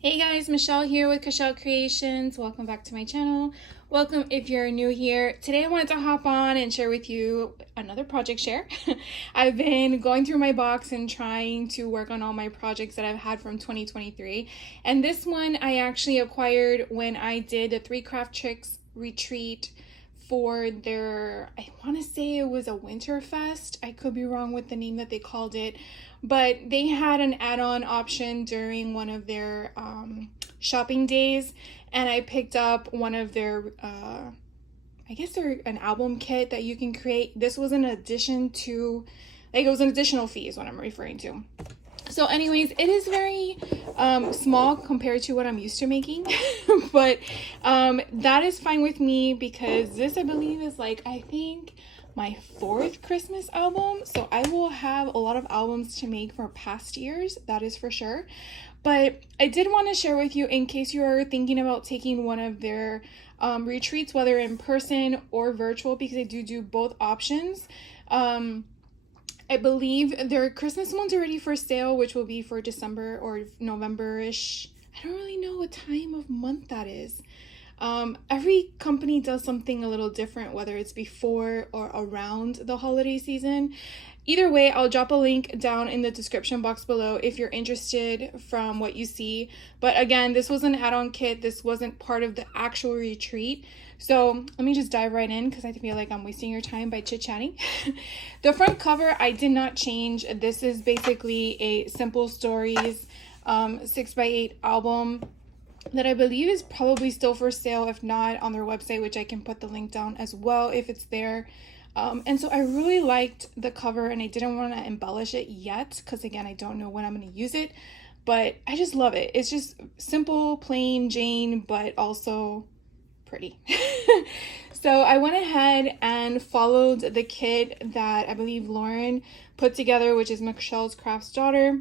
Hey guys, Michelle here with Kashelle Creations. Welcome back to my channel. Welcome if you're new here. Today I wanted to hop on and share with you another project share. I've been going through my box and trying to work on all my projects that I've had from 2023. And this one I actually acquired when I did the 3 Craft Tricks retreat for their, I want to say it was a winter fest. I could be wrong with the name that they called it, but they had an add-on option during one of their shopping days, and I picked up one of their I guess they're an album kit that you can create. This was an addition to, like, it was an additional fee is what I'm referring to. So anyways, it is very small compared to what I'm used to making, but that is fine with me because this, I believe, is like, I think my 4th Christmas album. So I will have a lot of albums to make for past years, that is for sure. But I did want to share with you in case you are thinking about taking one of their retreats, whether in person or virtual, because they do both options. I believe their Christmas ones are ready for sale, which will be for December or November-ish. I don't really know what time of month that is. Every company does something a little different, whether it's before or around the holiday season. Either way, I'll drop a link down in the description box below if you're interested from what you see. But again, this was an add-on kit. This wasn't part of the actual retreat. So let me just dive right in because I feel like I'm wasting your time by chit-chatting. The front cover, I did not change. This is basically a Simple Stories 6x8 album that I believe is probably still for sale, if not on their website, which I can put the link down as well if it's there. And so I really liked the cover, and I didn't want to embellish it yet because, again, I don't know when I'm going to use it, but I just love it. It's just simple, plain Jane, but also pretty. So I went ahead and followed the kit that I believe Lauren put together, which is Michelle's Crafts daughter,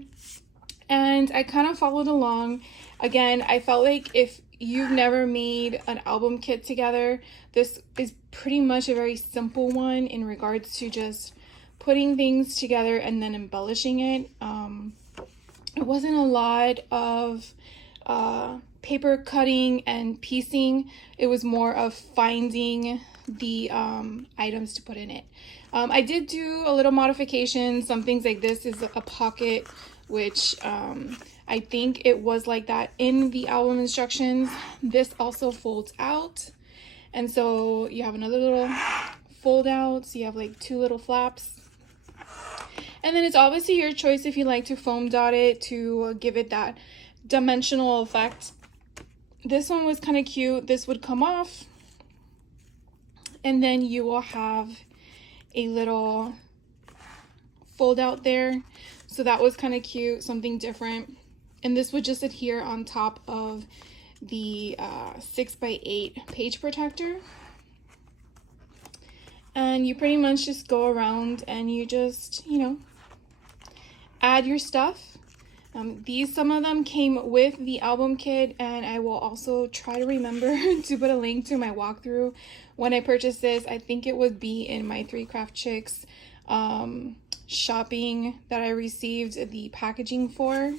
and I kind of followed along. Again, I felt like if you've never made an album kit together, this is pretty much a very simple one in regards to just putting things together and then embellishing it. It wasn't a lot of paper cutting and piecing. It was more of finding the items to put in it. I did do a little modification. Some things like this is a pocket, which I think it was like that in the album instructions. This also folds out, and so you have another little fold out, so you have like 2 little flaps. And then it's obviously your choice if you like to foam dot it to give it that dimensional effect. This one was kind of cute. This would come off, and then you will have a little fold out there. So that was kind of cute, something different. And this would just adhere on top of the 6x8 page protector. And you pretty much just go around and you just, add your stuff. Some of them came with the album kit, and I will also try to remember to put a link to my walkthrough when I purchased this. I think it would be in my 3 Craft Chicks shopping that I received the packaging for,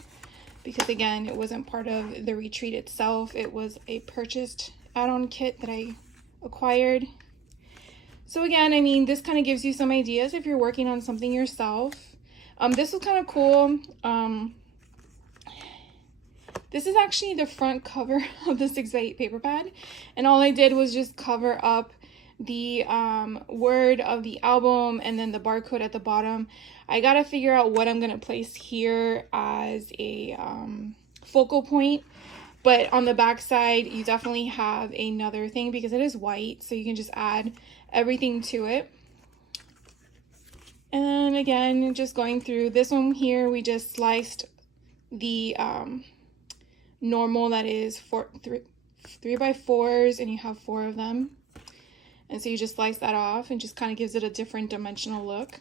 because again, it wasn't part of the retreat itself. It was a purchased add-on kit that I acquired. So again, I mean, this kind of gives you some ideas if you're working on something yourself. This was kind of cool. This is actually the front cover of the 6x8 paper pad, and all I did was just cover up the word of the album and then the barcode at the bottom. I gotta figure out what I'm gonna place here as a focal point, but on the back side you definitely have another thing because it is white, so you can just add everything to it. And then again, just going through this one here, we just sliced the normal, that is 3x4s, and you have 4 of them. And so you just slice that off and just kind of gives it a different dimensional look.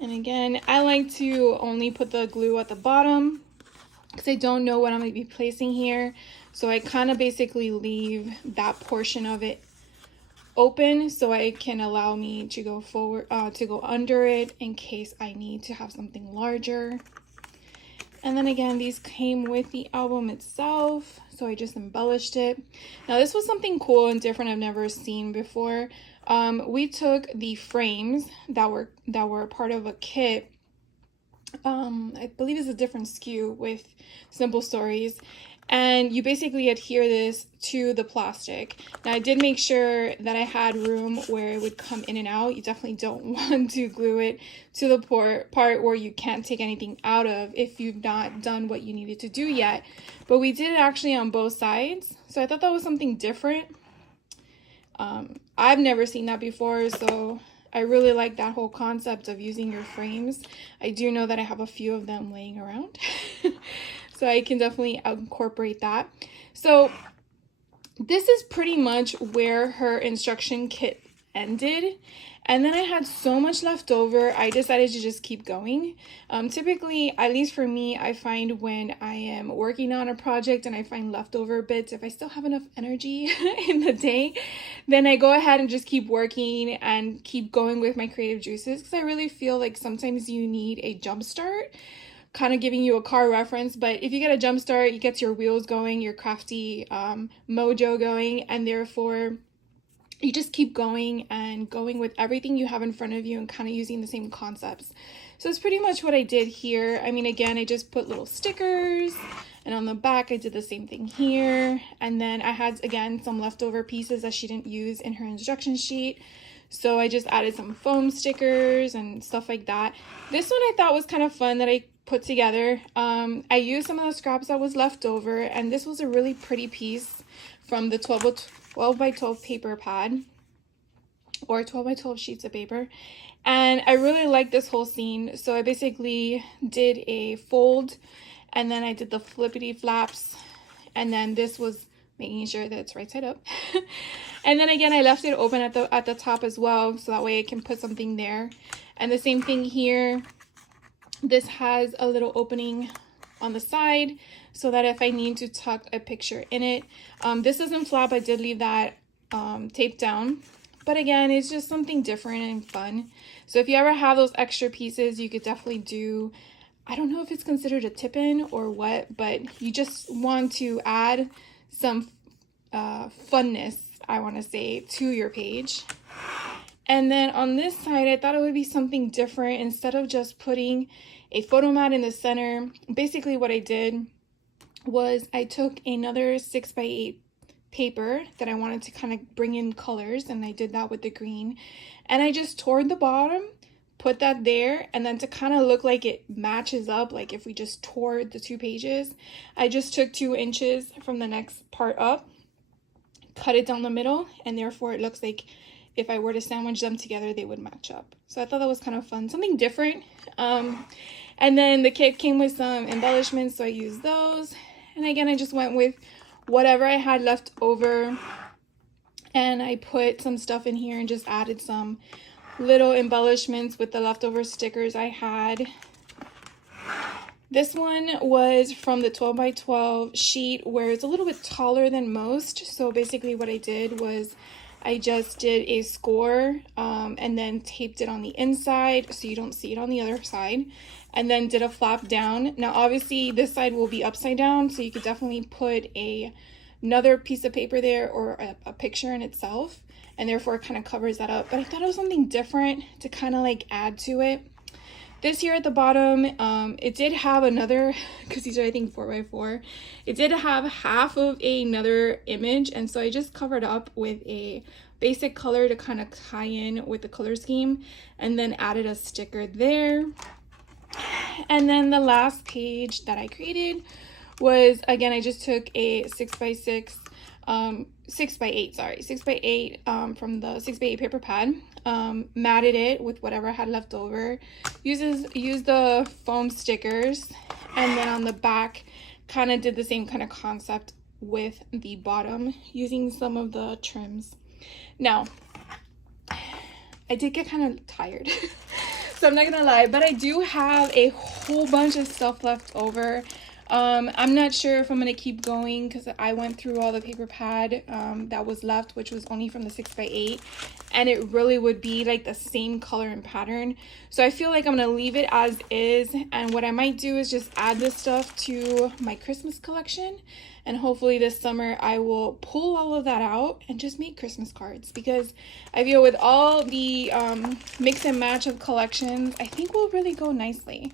And again, I like to only put the glue at the bottom because I don't know what I'm going to be placing here. So I kind of basically leave that portion of it open so it can allow me to go forward, to go under it in case I need to have something larger. And then again, these came with the album itself, so I just embellished it. Now this was something cool and different I've never seen before. We took the frames that were part of a kit. I believe it's a different SKU with Simple Stories, and you basically adhere this to the plastic. Now I did make sure that I had room where it would come in and out. You definitely don't want to glue it to the part where you can't take anything out of if you've not done what you needed to do yet. But we did it actually on both sides, so I thought that was something different. I've never seen that before, so I really like that whole concept of using your frames. I do know that I have a few of them laying around, so I can definitely incorporate that. So this is pretty much where her instruction kit ended. And then I had so much left over, I decided to just keep going. Typically, at least for me, I find when I am working on a project and I find leftover bits, if I still have enough energy in the day, then I go ahead and just keep working and keep going with my creative juices, because I really feel like sometimes you need a jump start, kind of giving you a car reference. But if you get a jump start, it gets your wheels going, your crafty mojo going, and therefore you just keep going and going with everything you have in front of you and kind of using the same concepts. So it's pretty much what I did here. I mean, again, I just put little stickers, and on the back I did the same thing here. And then I had, again, some leftover pieces that she didn't use in her instruction sheet, so I just added some foam stickers and stuff like that. This one I thought was kind of fun that I put together. I used some of the scraps that was left over, and this was a really pretty piece from the 12 by 12 paper pad, or 12 by 12 sheets of paper. And I really like this whole scene, so I basically did a fold, and then I did the flippity flaps, and then this was making sure that it's right side up. And then again, I left it open at the top as well, so that way I can put something there. And the same thing here. This has a little opening on the side so that if I need to tuck a picture in it. This doesn't flap. I did leave that taped down. But again, it's just something different and fun. So if you ever have those extra pieces, you could definitely do, I don't know if it's considered a tip-in or what, but you just want to add some funness, I want to say, to your page. And then on this side, I thought it would be something different. Instead of just putting a photo mat in the center, basically what I did was I took another 6x8 paper that I wanted to kind of bring in colors, and I did that with the green. And I just toured the bottom, put that there, and then to kind of look like it matches up, like if we just toured the two pages, I just took 2 inches from the next part up, cut it down the middle, and therefore it looks like if I were to sandwich them together, they would match up. So I thought that was kind of fun, something different. And then the kit came with some embellishments, so I used those. And again, I just went with whatever I had left over, and I put some stuff in here and just added some little embellishments with the leftover stickers I had. This one was from the 12 by 12 sheet, where it's a little bit taller than most. So basically what I did was I just did a score and then taped it on the inside so you don't see it on the other side, and then did a flap down. Now obviously this side will be upside down, so you could definitely put another piece of paper there, or a picture in itself, and therefore it kind of covers that up. But I thought it was something different to kind of like add to it. This here at the bottom, it did have another, because these are I think 4x4, it did have half of another image, and so I just covered up with a basic color to kind of tie in with the color scheme, and then added a sticker there. And then the last page that I created was, again, I just took a 6x8 from the 6x8 paper pad, matted it with whatever I had left over, used the foam stickers, and then on the back kind of did the same kind of concept with the bottom, using some of the trims. Now I did get kind of tired so I'm not gonna lie, but I do have a whole bunch of stuff left over. I'm not sure if I'm going to keep going because I went through all the paper pad that was left, which was only from the 6x8, and it really would be like the same color and pattern. So I feel like I'm going to leave it as is, and what I might do is just add this stuff to my Christmas collection, and hopefully this summer I will pull all of that out and just make Christmas cards, because I feel with all the mix and match of collections, I think will really go nicely.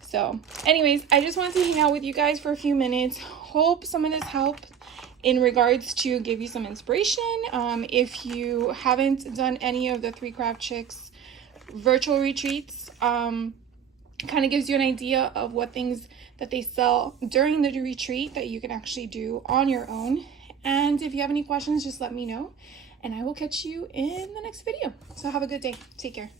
So anyways, I just wanted to hang out with you guys for a few minutes. Hope some of this helped in regards to give you some inspiration. If you haven't done any of the 3 Craft Chicks virtual retreats, kind of gives you an idea of what things that they sell during the retreat that you can actually do on your own. And if you have any questions, just let me know, and I will catch you in the next video. So have a good day. Take care.